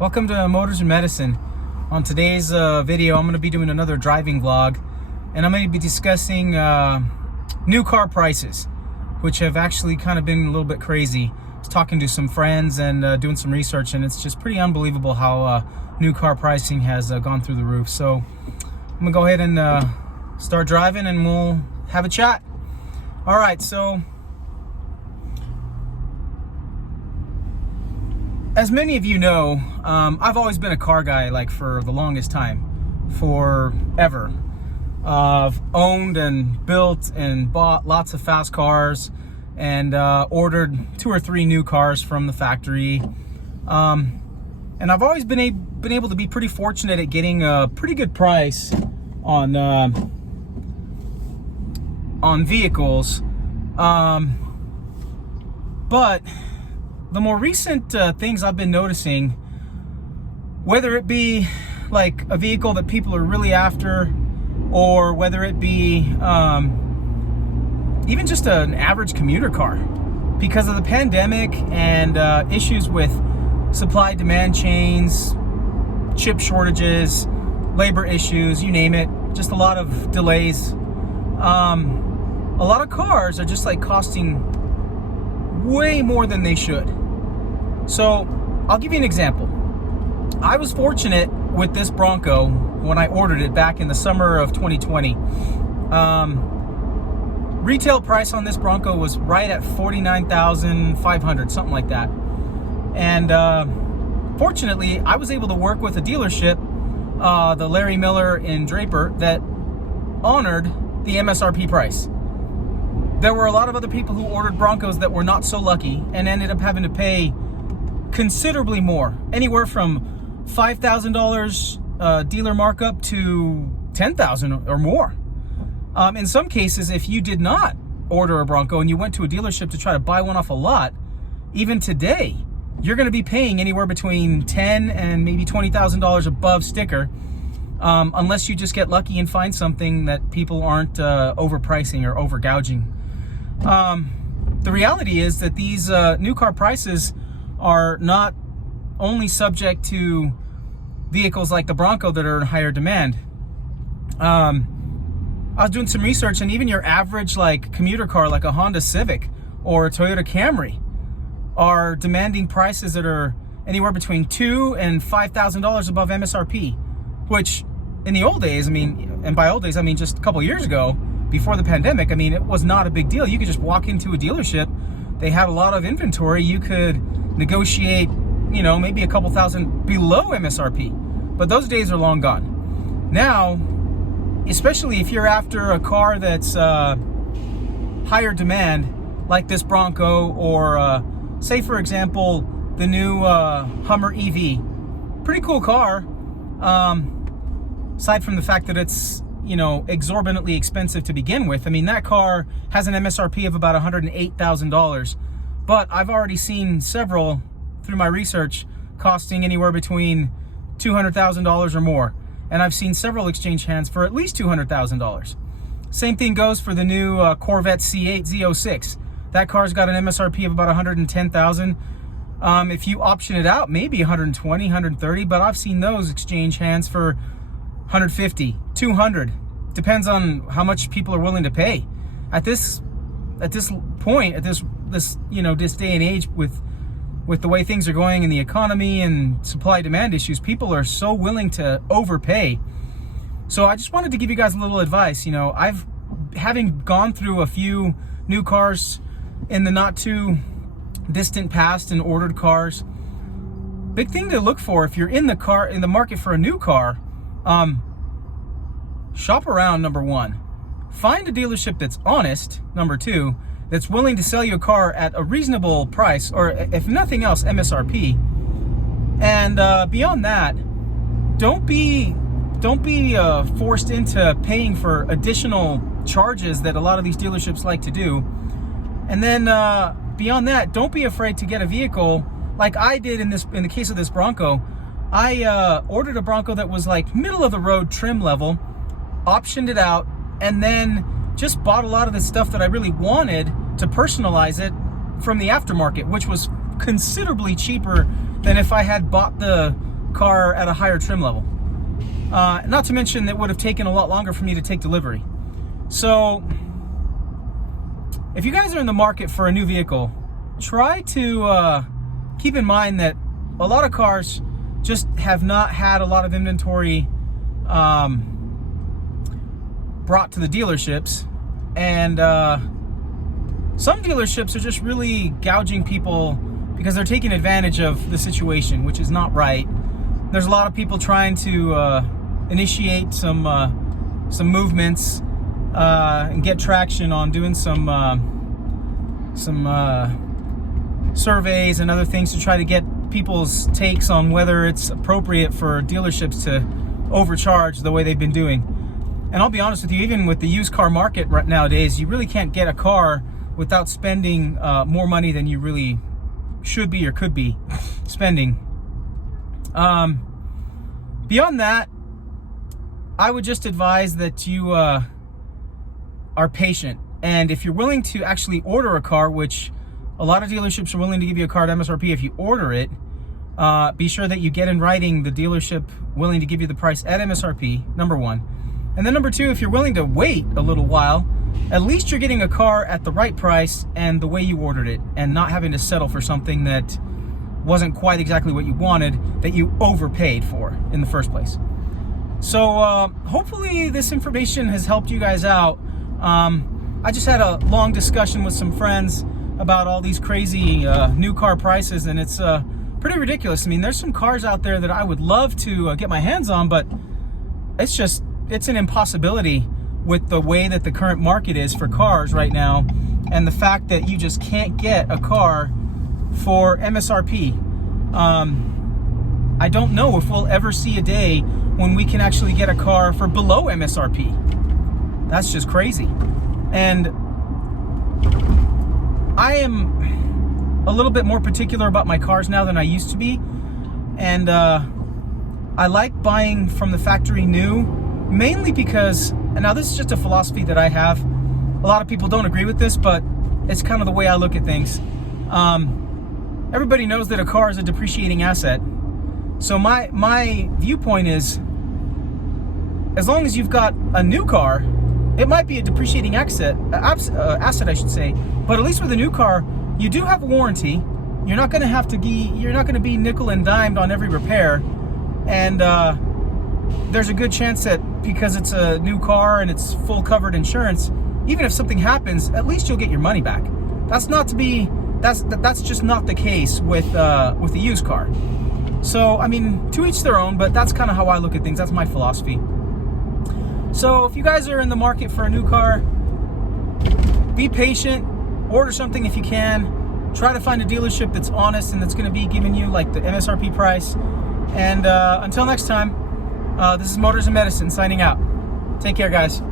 Welcome to Motors and Medicine. On today's video, I'm going to be doing another driving vlog, and I'm going to be discussing new car prices, which have actually kind of been a little bit crazy. I was talking to some friends and doing some research, and it's just pretty unbelievable how new car pricing has gone through the roof. So I'm going to go ahead and start driving, and we'll have a chat. All right, so as many of you know, I've always been a car guy, like for the longest time, forever. I've owned and built and bought lots of fast cars and ordered 2 or 3 new cars from the factory. And I've always been able to be pretty fortunate at getting a pretty good price on vehicles. But the more recent things I've been noticing, whether it be like a vehicle that people are really after, or whether it be even just an average commuter car, because of the pandemic and issues with supply-demand chains, chip shortages, labor issues, you name it, just a lot of delays. A lot of cars are just like costing way more than they should. So I'll give you an example. I was fortunate with this Bronco when I ordered it back in the summer of 2020. Retail price on this Bronco was right at $49,500, something like that. And fortunately, I was able to work with a dealership, the Larry Miller in Draper, that honored the MSRP price. There were a lot of other people who ordered Broncos that were not so lucky and ended up having to pay considerably more, anywhere from $5,000 dealer markup to $10,000 or more. In some cases, if you did not order a Bronco and you went to a dealership to try to buy one off a lot, even today, you're going to be paying anywhere between $10,000 and maybe $20,000 above sticker, unless you just get lucky and find something that people aren't overpricing or overgouging. The reality is that these new car prices are not only subject to vehicles like the Bronco that are in higher demand. I was doing some research, and even your average like commuter car, like a Honda Civic or a Toyota Camry, are demanding prices that are anywhere between $2,000 and $5,000 above MSRP, which in the old days, I mean, and by old days I mean just a couple years ago, before the pandemic, I mean, it was not a big deal. You could just walk into a dealership. They had a lot of inventory. You could negotiate, you know, maybe a couple thousand below MSRP. But those days are long gone. Now, especially if you're after a car that's higher demand, like this Bronco, or say, for example, the new Hummer EV. Pretty cool car. Aside from the fact that it's, you know, exorbitantly expensive to begin with. I mean, that car has an MSRP of about $108,000, but I've already seen several through my research costing anywhere between $200,000 or more, and I've seen several exchange hands for at least $200,000. Same thing goes for the new Corvette C8 Z06. That car's got an MSRP of about $110,000. If you option it out, maybe $120,000, $130,000, but I've seen those exchange hands for $150,000, $200,000, depends on how much people are willing to pay. At this point, at this you know, this day and age, with the way things are going in the economy and supply demand issues, people are so willing to overpay. So I just wanted to give you guys a little advice. You know, having gone through a few new cars in the not too distant past and ordered cars, big thing to look for if you're in the market for a new car. Shop around, number one. Find a dealership that's honest, number two, that's willing to sell you a car at a reasonable price, or if nothing else, MSRP. And beyond that, don't be forced into paying for additional charges that a lot of these dealerships like to do. And then beyond that, don't be afraid to get a vehicle like I did in the case of this Bronco. I ordered a Bronco that was like middle of the road trim level, optioned it out, and then just bought a lot of the stuff that I really wanted to personalize it from the aftermarket, which was considerably cheaper than if I had bought the car at a higher trim level. Not to mention that would have taken a lot longer for me to take delivery. So if you guys are in the market for a new vehicle, try to keep in mind that a lot of cars just have not had a lot of inventory brought to the dealerships, and some dealerships are just really gouging people because they're taking advantage of the situation, which is not right. There's a lot of people trying to initiate some movements and get traction on doing some surveys and other things to try to get people's takes on whether it's appropriate for dealerships to overcharge the way they've been doing. And I'll be honest with you, even with the used car market right nowadays, you really can't get a car without spending more money than you really should be or could be spending. Beyond that, I would just advise that you are patient. And if you're willing to actually order a car, which a lot of dealerships are willing to give you a car at MSRP if you order it, be sure that you get in writing the dealership willing to give you the price at MSRP, number one. And then number two, if you're willing to wait a little while, at least you're getting a car at the right price and the way you ordered it, and not having to settle for something that wasn't quite exactly what you wanted, that you overpaid for in the first place. So hopefully this information has helped you guys out. I just had a long discussion with some friends about all these crazy new car prices, and it's pretty ridiculous. I mean, there's some cars out there that I would love to get my hands on, but it's an impossibility with the way that the current market is for cars right now, and the fact that you just can't get a car for MSRP. I don't know if we'll ever see a day when we can actually get a car for below MSRP. That's just crazy. And I am a little bit more particular about my cars now than I used to be. And I like buying from the factory new, mainly because, and now this is just a philosophy that I have. A lot of people don't agree with this, but it's kind of the way I look at things. Everybody knows that a car is a depreciating asset. So my viewpoint is, as long as you've got a new car, it might be a depreciating asset, I should say, but at least with a new car, you do have a warranty. You're not going to be nickel and dimed on every repair, and there's a good chance that because it's a new car and it's full covered insurance, even if something happens, at least you'll get your money back. That's just not the case with a used car. So, I mean, to each their own, but that's kind of how I look at things. That's my philosophy. So if you guys are in the market for a new car, be patient, order something if you can, try to find a dealership that's honest and that's going to be giving you like the MSRP price. And until next time, this is Motors and Medicine signing out. Take care, guys.